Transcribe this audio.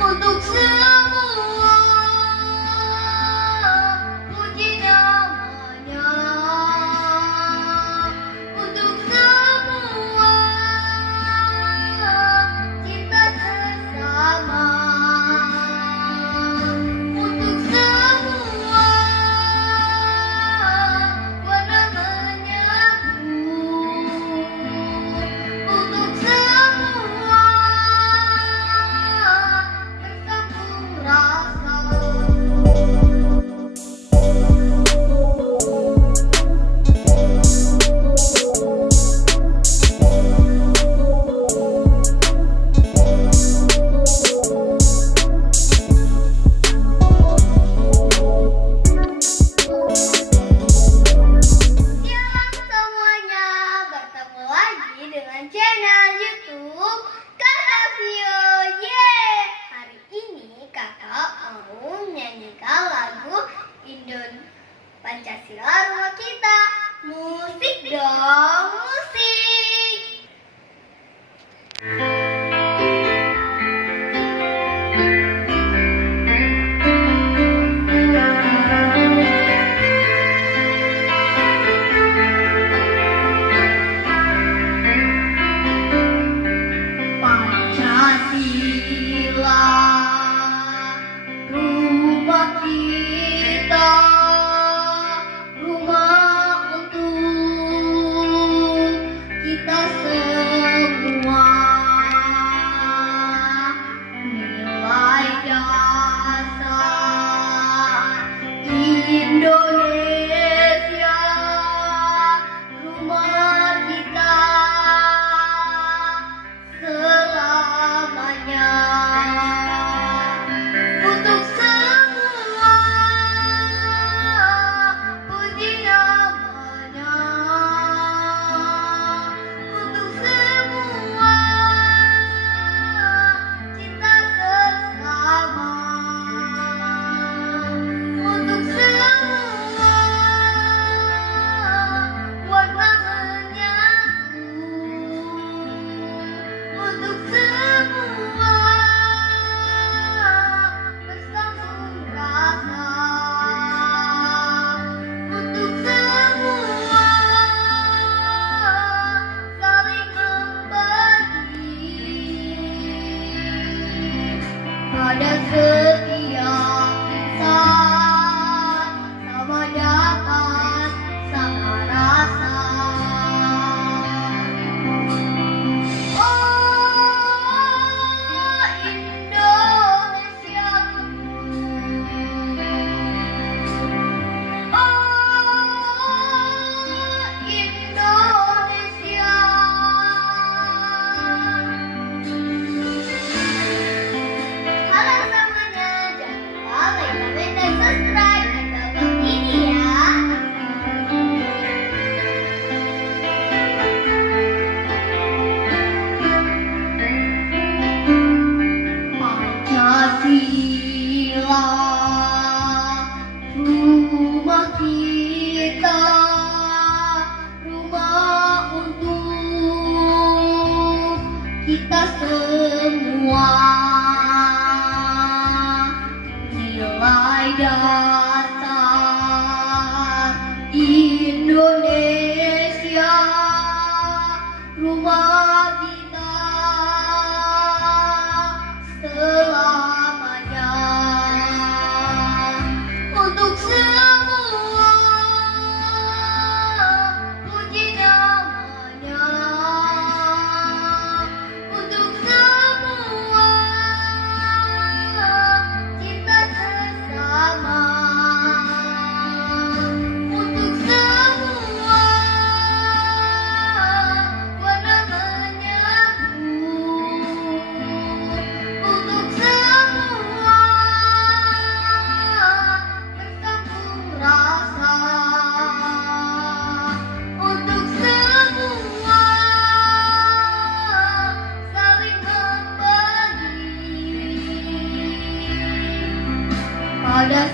untuk semua, puji namanya, untuk semua, cinta sesama, untuk semua, warna menyatu, untuk semua, bersambung rasa. Shalom semuanya, bertemu lagi dengan channel YouTube Kakak Vio. Hari ini kakak mau menyanyikan lagu Indon Pancasila Rumah Kita. Musik dong, musik. Pancasila, rumah kita, rumah untuk kita semua. Nilai dasar Indonesia, rumah kita selamanya. Untuk semua, puji namanya, untuk semua, cinta sesama, untuk semua, warna menyatu, untuk semua, bersambung rasa, untuk semua, saling membagi pada setiap insan, sama dapat sama rasa. Oh Indonesiaku, oh Indonesia. Halo semuanya, jangan lupa like, comment, dan subscribe channel ini ya. Pancasila, rumah kita, rumah untuk kita semua. Nilai dasar Indonesia, rumah kita selamanya. Untuk semua, puji namanya, untuk semua, cinta sesama, untuk semua, warna menyatu, untuk semua, bersambung rasa, untuk semua, saling membagi pada